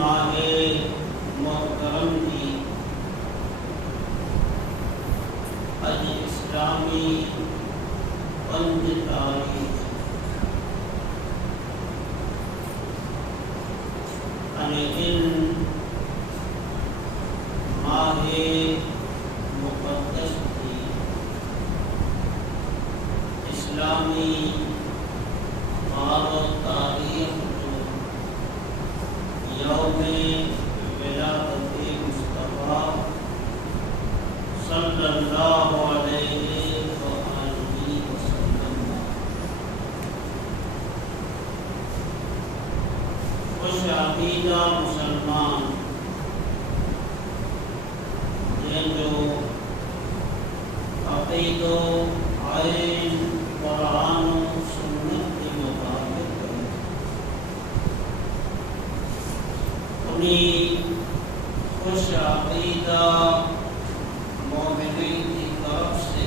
ماہ محترم کی اج اسلامی 5 تاریخ ان ماہ مقدس کی اسلامی 12 تاریخ یوم ولادت مصطفیٰ صلی اللہ علیہ وآلہ وسلم خوش عقیدہ مسلمان یہ جو عقید و عین قرآن و سنت کے مطابق خوش عقیدہ مومنین کی طرف سے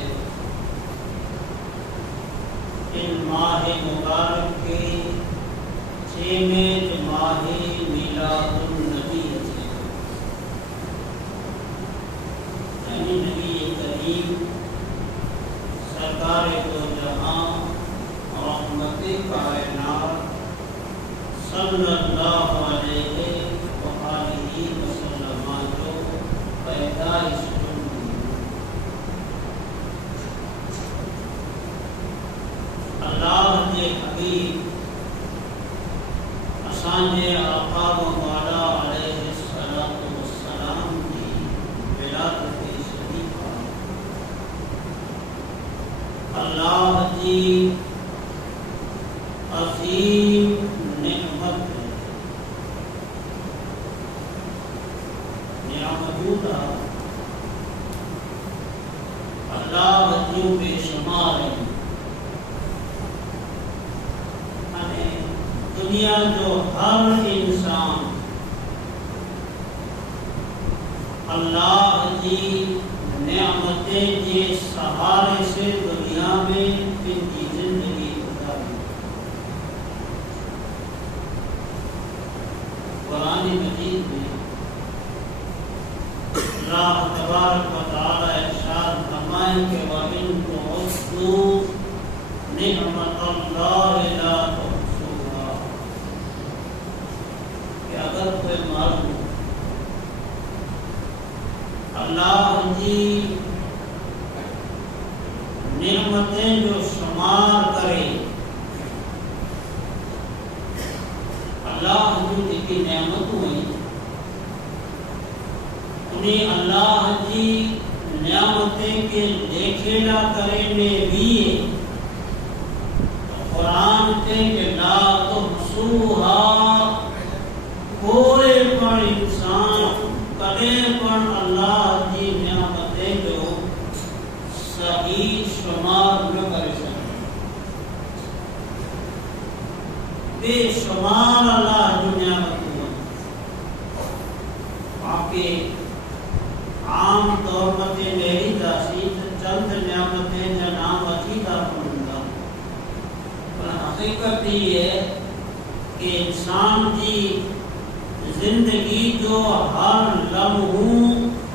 ان ماہ مبارک کے 6 ماہ میلاد النبی ہے، یعنی نبی کریم سرکار دو جہاں رحمت کائنات صلی اللہ علیہ پیدائش اللہ کے حبیب اسانجے آقا و مولا علیہ الصلوۃ والسلام کی ولادت شریفہ اللہ کی عظیم نعمت ہے. نعمتوں کا اللہ وجیوں بے شمار ہے. دنیا جو ہر انسان اللہ کی نعمتیں کے سہارے سے دنیا میں ان کی زندگی گزاری. قرآن مجید میں اللہ تبارک و تعالی ارشاد فرمائے کہ وَإِن تُعُدُّوا نِعْمَتَ اللَّهِ لَا تُحْصُوهَا. کہ اگر کوئی معلوم اللہ کی نعمتیں جو شمار کرے، اللہ کی نعمتوں ہیں انہیں اللہ کی نعمتیں کے دیکھیلا کرنے بھی قرآن کے کہ لا تحصوها، کوئی پر انسان کدے پر اللہ کی نعمتیں جو صحیح شمار نہ کر سکے. بے شمار اللہ کی نعمتیں ہیں. باقی عام طور پر میری تحصیل چند نعمتیں جو نام عقیدہ پڑھتا، پر حقیقت یہ ہے کہ انسان کی زندگی جو ہر لمحوں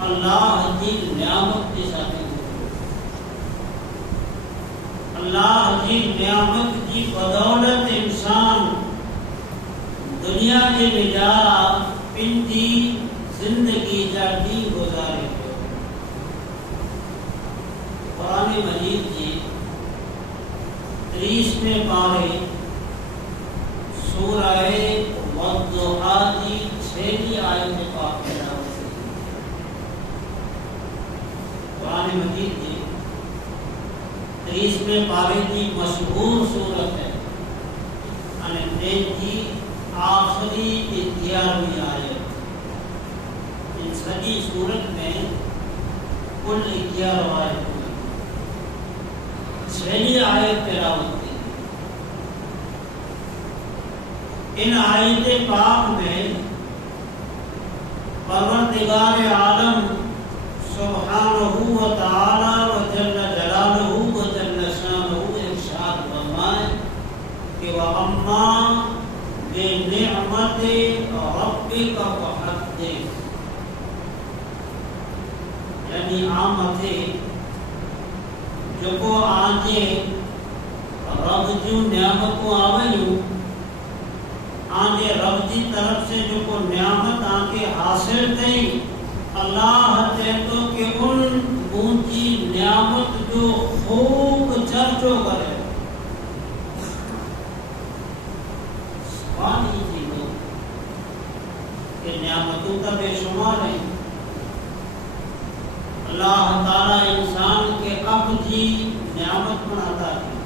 اللہ کی نعمت کے ساتھ اللہ کی نعمت کی بدولت انسان دنیا کے بجا پنتی زندگی جاتی گزارے. قرآن مجید کی 30ویں پارے سورہ والضحیٰ کی 6ویں آیت پاک میں قرآن مجید کی 30ویں پارے کی مشہور سورت ہے. کی آخری 11ویں آیت. ان سجی سورت میں کل 11 آیت ہوئی. 6ویں آیت تلاوت کی. ان آیت پاک میں پروردگار عالم سبحانہ و تعالی و جل جلالہ و جل شانہ ارشاد فرمائے کہ وَأَمَّا بِنِعْمَتِ رَبِّكَ فَحَدِّثْ. یعنی آمتے جو کو آجے رب جو نعمت کو آوئیوں آنکہ رب کی طرف سے جو کو نعمت آنکہ حاصل تھی اللہ چاہتو کہ ان اونچی نعمت جو خوب چرچو کرے سوانی چیزوں کہ نعمتوں کا بے شمار ہے. اللہ تعالی انسان کے اب جی نعمت بناتا ہے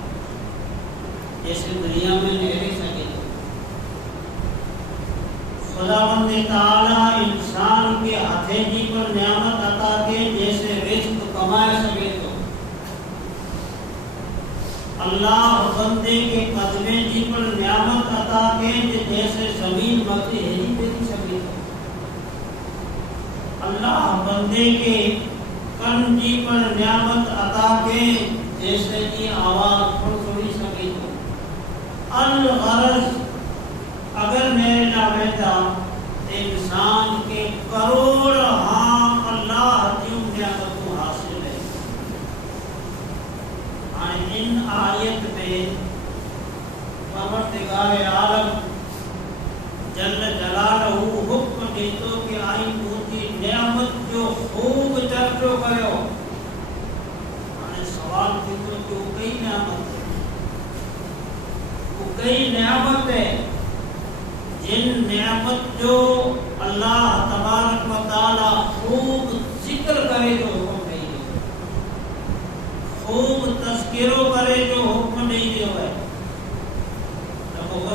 جیسے دنیا میں نہیں رہ سکے. خداوند تعالی انسان کے ہتھے جی پر نعمت عطا کے جیسے رزق کمائے سکے تو اللہ بندے کے قدمے جی پر نعمت عطا کے جیسے زمین مکھی ہی دے سکے تو اللہ بندے کے کن جی پر نعمت عطا کے جیسے کی آواز سنی سکے تو الغرض اگر میرے نامتا انسان کے کروڑ ہاں اللہ کی نعمت کو حاصل ہے. ان آیت میں پروردگار عالم جل جلالہ حکم دیتو کہ آئی ہوتی نعمت جو خوب چرچو کرو. سوال دیتو کہ وہ کئی نعمت ہے، وہ کئی نعمت ہے جن نعمت جو اللہ تبارک و تعالی خوب ذکر کرے جو حکم نہیں دے، خوب تذکرو کرے جو حکم نہیں دے ہوئے.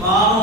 12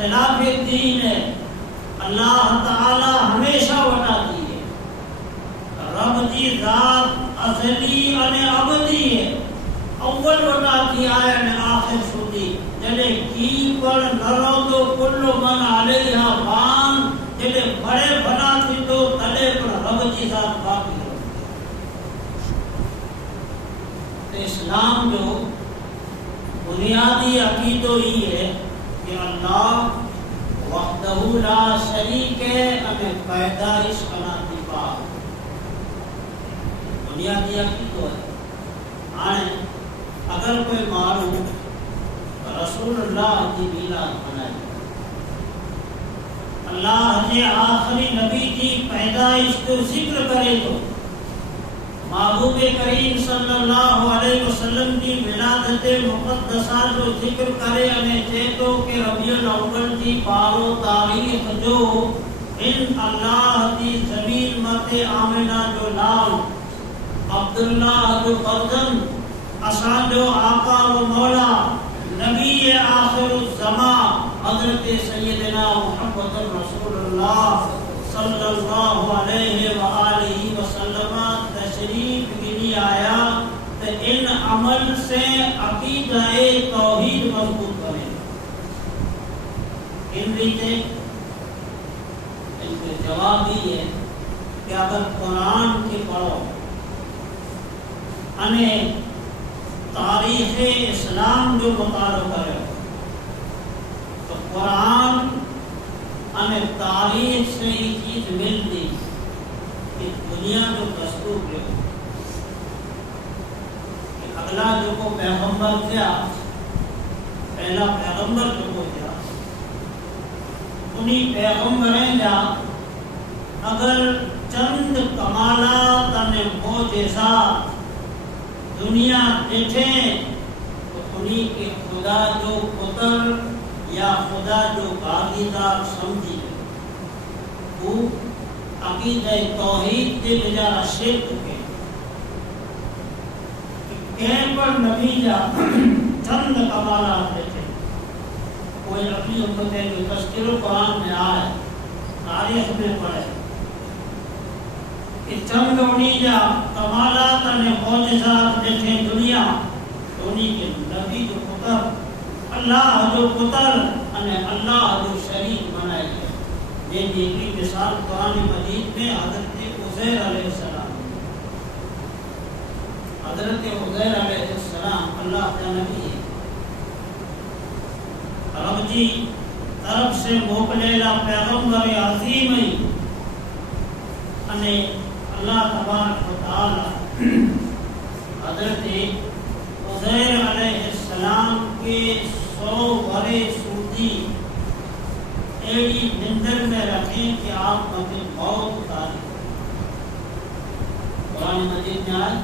خلاف دین ہے، اللہ تعالی ہمیشہ وٹاتی ہے. رب جی ذات ازلی અને ابدی ہے. اول وٹاتی آئے نے آخر سودی جلے کی پر نرودو کلو من علیہا فان، جلے بڑے بنا تھی تو تلے پر رب جی ذات باقی ہو. اسلام جو بنیادی عقیدہ ہی ہے کہ اللہ وحدہ لا شریک ہے ہمیں پیدائش کناتی پاک، بنیادی عقیدہ ہے. آنے اگر کوئی مارو رسول اللہ کی میلاد منائے، اللہ کے آخری نبی کی پیدائش کو ذکر کرے تو محبوب کریم صلی اللہ علیہ وسلم کی ولادت مقدسہ جو ذکر کرے ہمیں چیتو کہ ربیع الاول کی بارو تاریخ جو ان اللہ کی زمین مت آمنہ جو نام عبداللہ جو فرزن اسان جو آقا و مولا نبی آخر الزمان حضرت سیدنا محمد رسول اللہ صلی اللہ علیہ وآلہ وسلم تشریف گری آیا تو ان عمل سے عقیدہ توحید مضبوط کرے. ان ریتے ان کے جواب بھی ہے کہ اگر قرآن کی پڑھو انہیں تاریخ اسلام جو مطالعہ کرے تو قرآن ہمیں تاریخ سے یہ چیز ملتی کہ دنیا جو دستور ہے کہ اگلا جو کو پیغمبر تھا، پہلا پیغمبر جو کو تھا انہی پیغمبریں جا اگر چند کمالات اور معجزات دنیا دیکھیں تو انہی کے خدا جو پتر یا خدا جو باغیدار سمجھی وہ عقیدہ توحید کے بجائے شرک کے کہیں پر نبی جا چند کمالات دیکھیں. کوئی اپنی امت ہے جو تذکر قرآن میں آئے تاریخ میں پڑھے کہ چند انہی جا کمالات اور معجزات دیکھیں دنیا تو انہی کے نبی جو پتر اللہ جو پتر અને اللہ جو شریک بنائے گئے. یہ دیکھی مثال قرآن مجید میں حضرت عزیر علیہ السلام، حضرت عزیر علیہ السلام اللہ کا نبی ہے. رب جی طرف سے موکلیلا پیغمبر عظیم ہی અને اللہ تبارک و تعالی حضرت عزیر علیہ السلام کے 100 برس سودی ایڑی نندر میں رکھیں کہ آپ مجھے موت اتاری. قرآن مجید میں آئے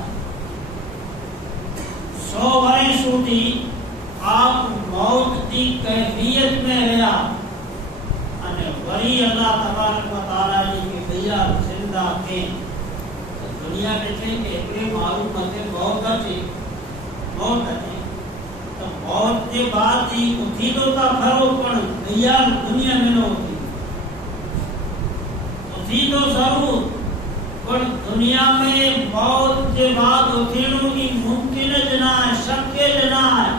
100 برس سودی آپ موت کی کیفیت میں رہا اور وری اللہ تبارک و تعالی کی بھیا زندہ کے دنیا دیکھیں کہ ایک معلوم ہے موت ہے موت ہے تو موت کے بعد ہی اٹھی تو تا کھڑو پڑ بھیا دنیا میں نہ ہوتی اٹھی تو ضرور پر دنیا میں موت کے بعد اٹھنو کی ممکن جنا ہے شک جنا ہے.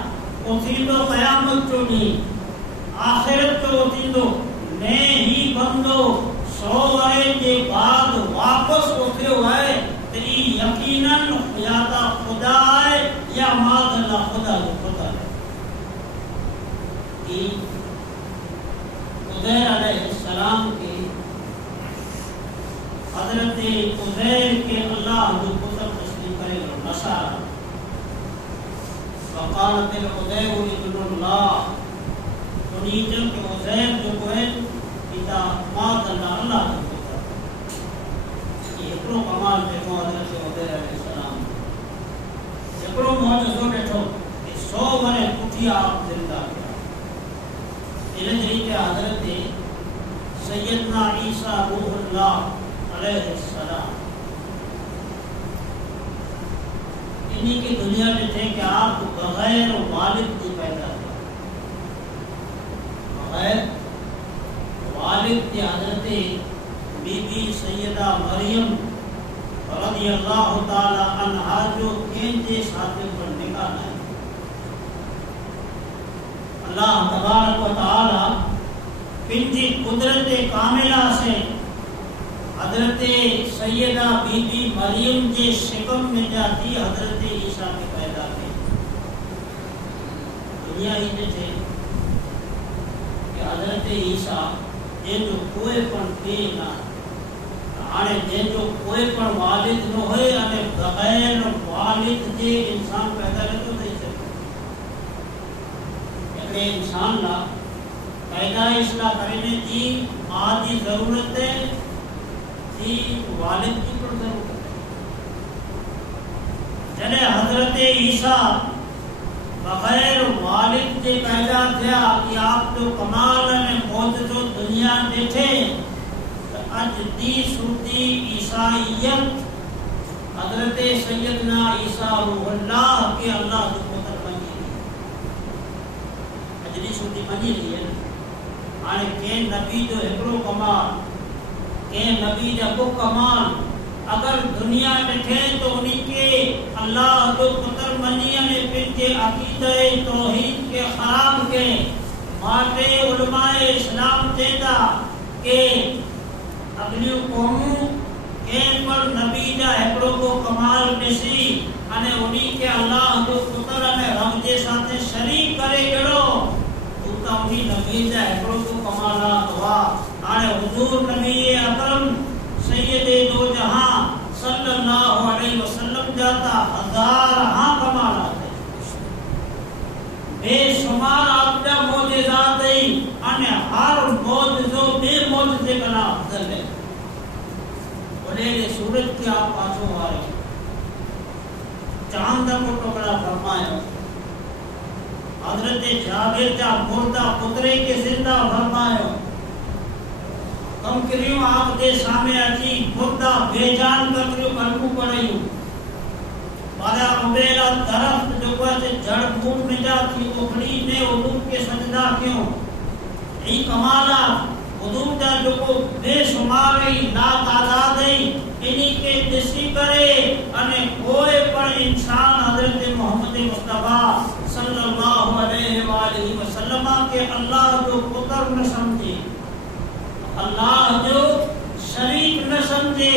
اٹھی تو قیامت جو نہیں آخرت تو اٹھی تو نہیں ہی بندو 100 برس کے بعد واپس اٹھے ہوئے تو یقیناً یا تا خدا ہے یا ماد اللہ خدا کو خدا ہے. عزیر علیہ السلام کے حضرت عزیر کے اللہ جو پتر تسلیم کرے گا نصارہ وقالت العزیر ابن اللہ تنیجل کے عزیر جو کوئے پیتا ماد اللہ اللہ جو پتر. یہ اکڑو کمال دیکھو حضرت عزیر علیہ السلام اکڑو معجزہ دیکھو کہ 100 برس اٹھی آپ زندہ کیا. کہ حضرت سیدنا عیسیٰ روح اللہ علیہ السلام انہی کی دنیا میں تھے کہ آپ بغیر والد کی پیدا تھے، بغیر والد تے حضرت بی بی سیدہ مریم رضی اللہ تعالی عنہا جو ان کے ساتھ پر نکاح ہے. اللہ تبارک و تعالی پنجی قدرت کاملہ سے حضرت سیدہ بی بی مریم کے شکم میں جاتی حضرت عیسیٰ کے پیدا کی. دنیا ہی میں تھے کہ حضرت عیسیٰ جن جو کوئی پن پی نہ آنے جن جو کوئی پن والد نہ ہوئے آنے بغیر والد کے انسان پیدا نہ تو نہیں سکتے. کہ انسان لا پیدائش لا کرنے کی آدھی ضرورت ہے تھی والد کی پر ضرورت ہے. چلے حضرت عیسیٰ بغیر والد کے پیدا تھیا کہ آپ جو کمال میں معجزہ دنیا دیکھے تو اج دی صورتی عیسائیت حضرت سیدنا عیسیٰ روح اللہ کے اللہ جو پتر بنی اج دی صورتی بنی لی ہے. آنے کہ نبی جو ہکڑو کمال کہ نبی جو کو کمال اگر دنیا دیکھے تو انہی کے اللہ جو پتر منیہ نے پھر کے عقیدہ توحید کے خراب کے ماتے علماء اسلام دیتا کہ اگلی قوموں کے پر نبی جا ہکڑوں کو کمال نسی انہی کے اللہ جو پتر رب جے ساتھ شریک کرے گڑو تو انہی نبی جا ہکڑوں کو کمالات ہوا. حضور نبی اکرم سید دو جہاں صلی اللہ علیہ وسلم جاتا ہزار ہاں کمالات ہے بے شمار آپ جا معجزات ہے انہیں ہر معجزوں بے معجزے بنا افضل ہے. بولے سورج کی آپ پاسوں آئے چاند کو ٹکڑا فرمایا حضرت جابر جا مردہ پترے کے زندہ فرمایا ہم کریوں آپ دے سامنے اچھی مردہ بے جان کر کریوں کلموں پڑھائیوں بالا عبیلہ درخت جو کوئے جڑ بھوٹ میں جاتی اکھڑی نے حضور کے سجدہ کیوں ای کمالا حضور جا جو کو بے شماری لا تعداد ہے انہی کے دسی کرے انہیں کوئی پر انسان حضرت محمد مصطفیٰ صلی اللہ علیہ وآلہ وسلم کے اللہ جو پتر نہ سمجھے اللہ جو شریک نہ سمجھے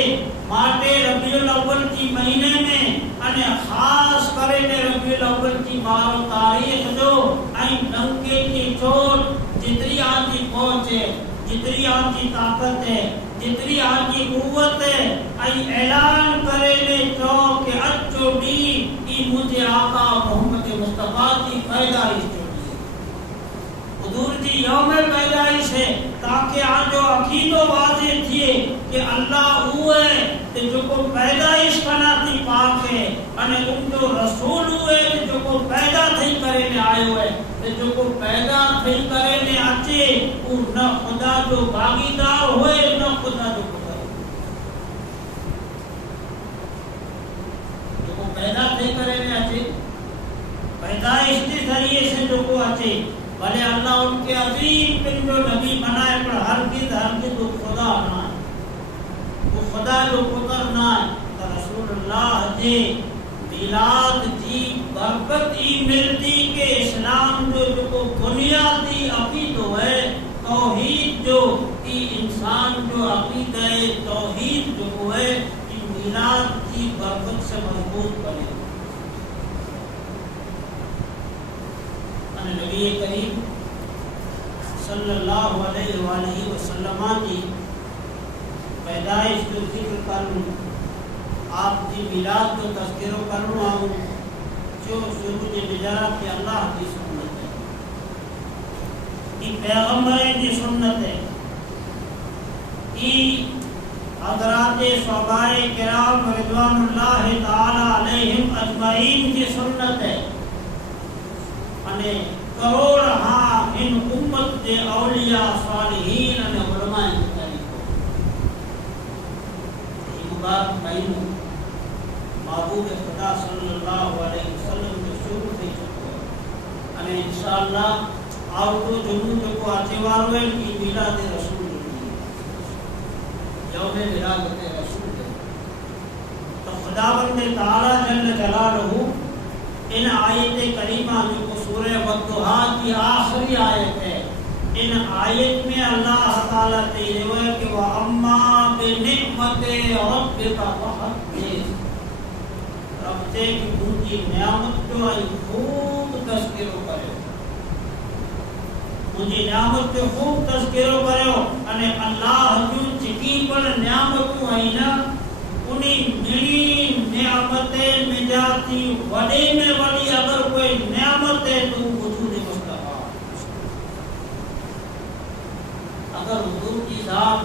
ماتے ربیع الاول کی مہینے میں انہیں خاص کرے ربیع الاول کی 12 تاریخ جو این ڈنکے کی چوٹ جتری آنچی پہنچ ہے جتری آنچی طاقت ہے جتری آنچی قوت ہے این اعلان کرے لے چو کہ اچھو بھی ای مجھے آقا محمد مصطفیٰ کی پیدائش جو حضور جی یوم پیدائش ہے تاکہ آج جو عقید و واضح تھے کہ اللہ ہوئے کہ جو کو پیدائش کنا تھی پاک ہے انہیں ان جو رسول ہوئے جو کو پیدا تھی کرے نے آئے ہوئے جو کو پیدا تھی کرے نے آچے وہ نہ خدا جو باغیدار ہوئے نہ خدا جو خدا جو کو پیدا تھی کرے نے آچے پیدائش کے ذریعے سے جو کو آچے بھلے اللہ ان کے عظیم پن جو نبی بنائے پر ہرگز وہ خدا نہ ہے وہ خدا جو پتر نہ ہے تو رسول اللہ جے میلاد جی برکت ہی ملتی کہ اسلام جو کو بنیادی عقید ہے توحید جو کی انسان جو عقید ہے توحید جو ہے میلاد کی برکت سے مضبوط بنے. نبی کریم صلی اللہ علیہ وآلہ وسلم کی پیدائش جو ذکر کروں آپ کی میلاد کو تذکر کروں آؤں جو سورج نجارہ کی اللہ کی سنت ہے یہ پیغمبر کی سنت ہے یہ حضرات صحابہ کرام رضوان اللہ تعالی علیہم اجمعین کی سنت ہے. کروڑ ہاں ان امت کے اولیاء صالحین اور علماء مبارک مہینوں محبوب خدا صلی اللہ علیہ وسلم کے شروع سے انہیں انشاءاللہ اور تو جنوں جو کو آتے وارو ہے کی میلاد رسول اللہ یوم ولادت رسول ہے۔ تو خداوند تعالی جل جلالہ ان آیت کریمہ جو سورہ والضحیٰ کی آخری آیت ہے، ان آیت میں اللہ تعالیٰ تیرے ہوئے کہ وَأَمَّا بِنِعْمَتِ رَبِّكَ فَحَدِّثْ، رب تے کی بھوکی نعمت جو آئی خوب تذکرو کرے، مجھے نعمت کے خوب تذکرو کرے، انہیں اللہ جو چکی پر نعمتوں آئی نا انہیں میری نعمتیں مجاتی وڈے میں وڈی اگر کوئی نعمت ہے تو وجود مصطفیٰ، اگر حضور کی ذات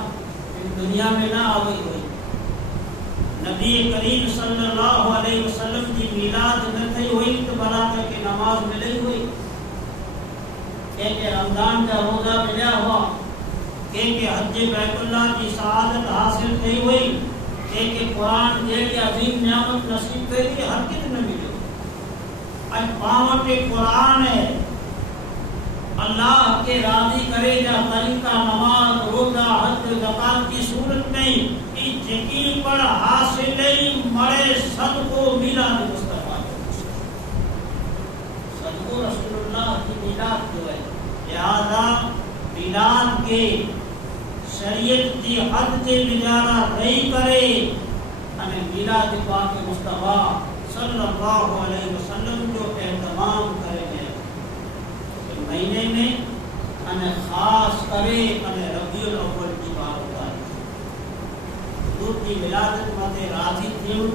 دنیا میں نہ آئی ہوئی، نبی کریم صلی اللہ علیہ وسلم کی میلاد نہ تھی ہوئی تو بلا کر کے نماز ملی ہوئی، کہ رمضان کا روزہ ملا ہوا، کہ حج بیت اللہ کی سعادت حاصل کی ہوئی، کہ قرآن جیلی عظیم نعمت نصیب کری، ہر کتنے ملے اج پاوٹ قرآن ہے، اللہ کے راضی کرے جا طریقہ نماز روزہ حج زکات کی صورت میں یقین پر حاصل مرے صدقو میلاد مصطفیٰ، صدقو رسول اللہ کی میلاد جو ہے، لہذا میلاد کے شریعت کی حد کے مجارہ رہی کرے، ہمیں میلاد پاک مصطفیٰ صلی اللہ علیہ وسلم جو اہتمام کرے ہیں مہینے میں ہمیں خاص کرے، ہمیں ربیع الاول کی بات ہوتا ہے، حضور کی ولادت متے راضی تھیوں،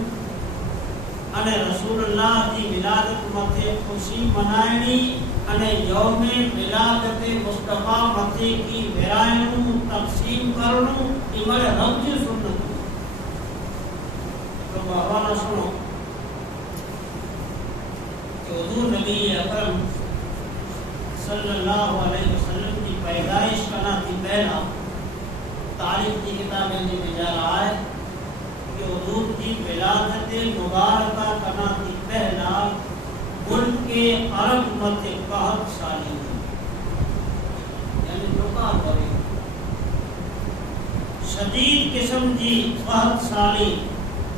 ہمیں رسول اللہ کی ولادت متے خوشی منائنی، ہمیں یوم ولادت مصطفیٰ متے کی ورائنوں تقسیم کرنوں، یہ مرے رمضی سنت تو بہوانا سنو کہ حضور نبی اکرم صلی اللہ علیہ وسلم کی پیدائش کنا تھی پہلا، تاریخ کی کتابیں میں جا رہا ہے کہ حضور کی ولادت مبارکہ کنا تھی پہلا ملک کے عرب مت 61 سالی یعنی لوکال ہوئی شدید قسم کی 61 سالی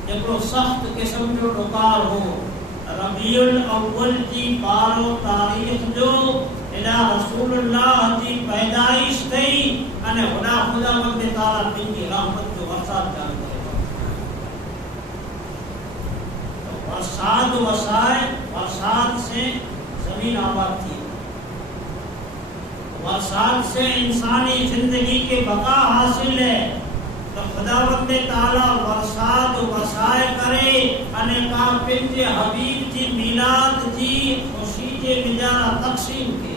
جبرو سخت قسم جو لوکال ہو، ربیع الاول کی 12 تاریخ جو الہ رسول اللہ کی پیدائش تھی، انہیں خدا مند تعالیٰ دن کی رحمت جو ورسات جان کرے ورسات وسائے، ورسات سے زمین آباد تھی، ورسات سے انسانی زندگی کے بقا حاصل ہے، تو خداوند تعالیٰ ورسات وسائے کرے، انہیں کام پنج حبیب جی میلاد جی خوشی جی مجارہ تقسیم کے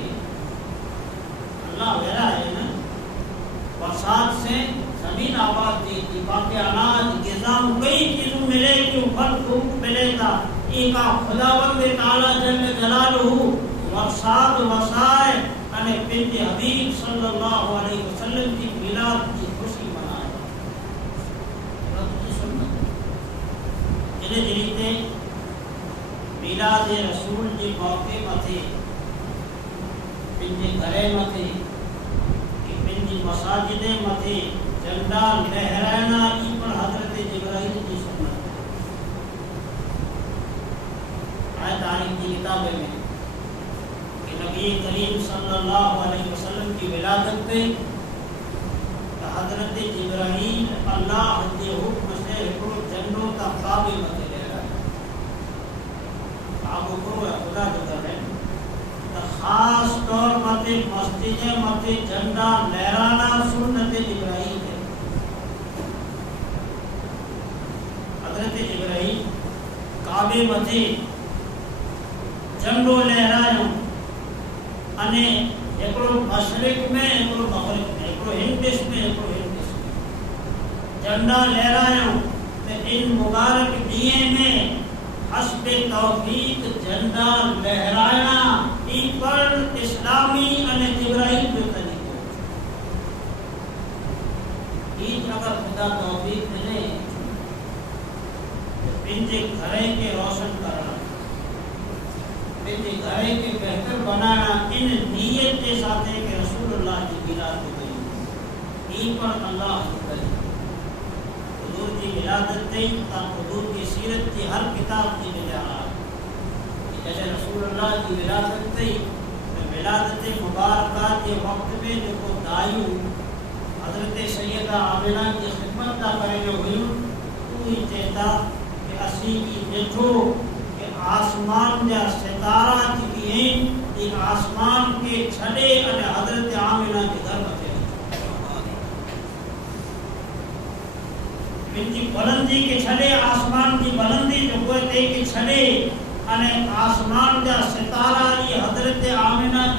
اللہ ویرا ہے نا، برسات سے زمین آباد تھی، باقی اناج غذا کئی چیزوں ملے کیوں پھل پھوٹ ملے گا، ایک خداوند تعالیٰ جل جلالہ ورسات وسائے انہیں پنج حبیب صلی اللہ علیہ وسلم کی میلاد کی خوشی منائے، رب کی سنت جلے جلیتے میلاد رسول جی موقع متے پنج گھرے متے پنج مساجد متے جھنڈا لہرانا، ای پر حضرت جبرائیل کی سنت آئے تاریخ کی کتابیں میں کہ نبی کریم صلی اللہ علیہ وسلم کی ولادت پہ حضرت جبرائیل اللہ کے حکم سے ایکڑو جنوں کا کعبے متے لہرا ہے، آپ کو خدا جدر ہے خاص طور متے مسجد متے جھنڈا لہرانا سنت جبرائیل ہے، حضرت جبرائیل کعبے متے جھنڈو لہرایوں، انے ایکڑو مشرق میں ایکڑو مغرب میں، ایکڑو ہندس میں ایکڑو ہندس میں جھنڈا لہرایوں، ان مبارک دیے میں حسب توفیق جھنڈا لہرانا ای پر اسلامی ان جبرائیل جو طریقہ ایک اگر خدا توفیق ملے پنج گھرے کے روشن کرنا، پنج گھرے کے بہتر بنانا، ان نیت کے ساتھ ہے کہ رسول اللہ کی میلاد ہو گئی ای پر اللہ کی طریقہ حضور کی ولادت تھی تا حضور کی سیرت کی ہر کتاب کی وجہ جیسے رسول اللہ کی ولادت تھی ولادت مبارکہ کے وقت میں جو کو دائیو حضرت سیدہ آمنہ کی خدمت کا کرے جو ہوئی تو ہی چہتا کہ اسی کی ڈٹھو کہ آسمان جا ستارہ کی ہیں ایک آسمان کے چھڑے اور حضرت آمنہ کے گھر بچے ان کی بلندی کے چھڑے آسمان کی بلندی جو کوئی تے کے چھڑے અને આસમાન જા સિતારા ની હઝરત આમિના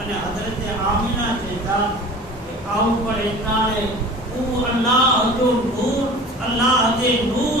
અને હઝરત આમિના ચેતા કે આઉ પર ઇતનાએ ઓ અલ્લાહ જો નૂર અલ્લાહ જે નૂર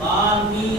12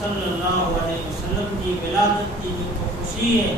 صلی اللہ علیہ وسلم کی ولادت کی جو خوشی ہے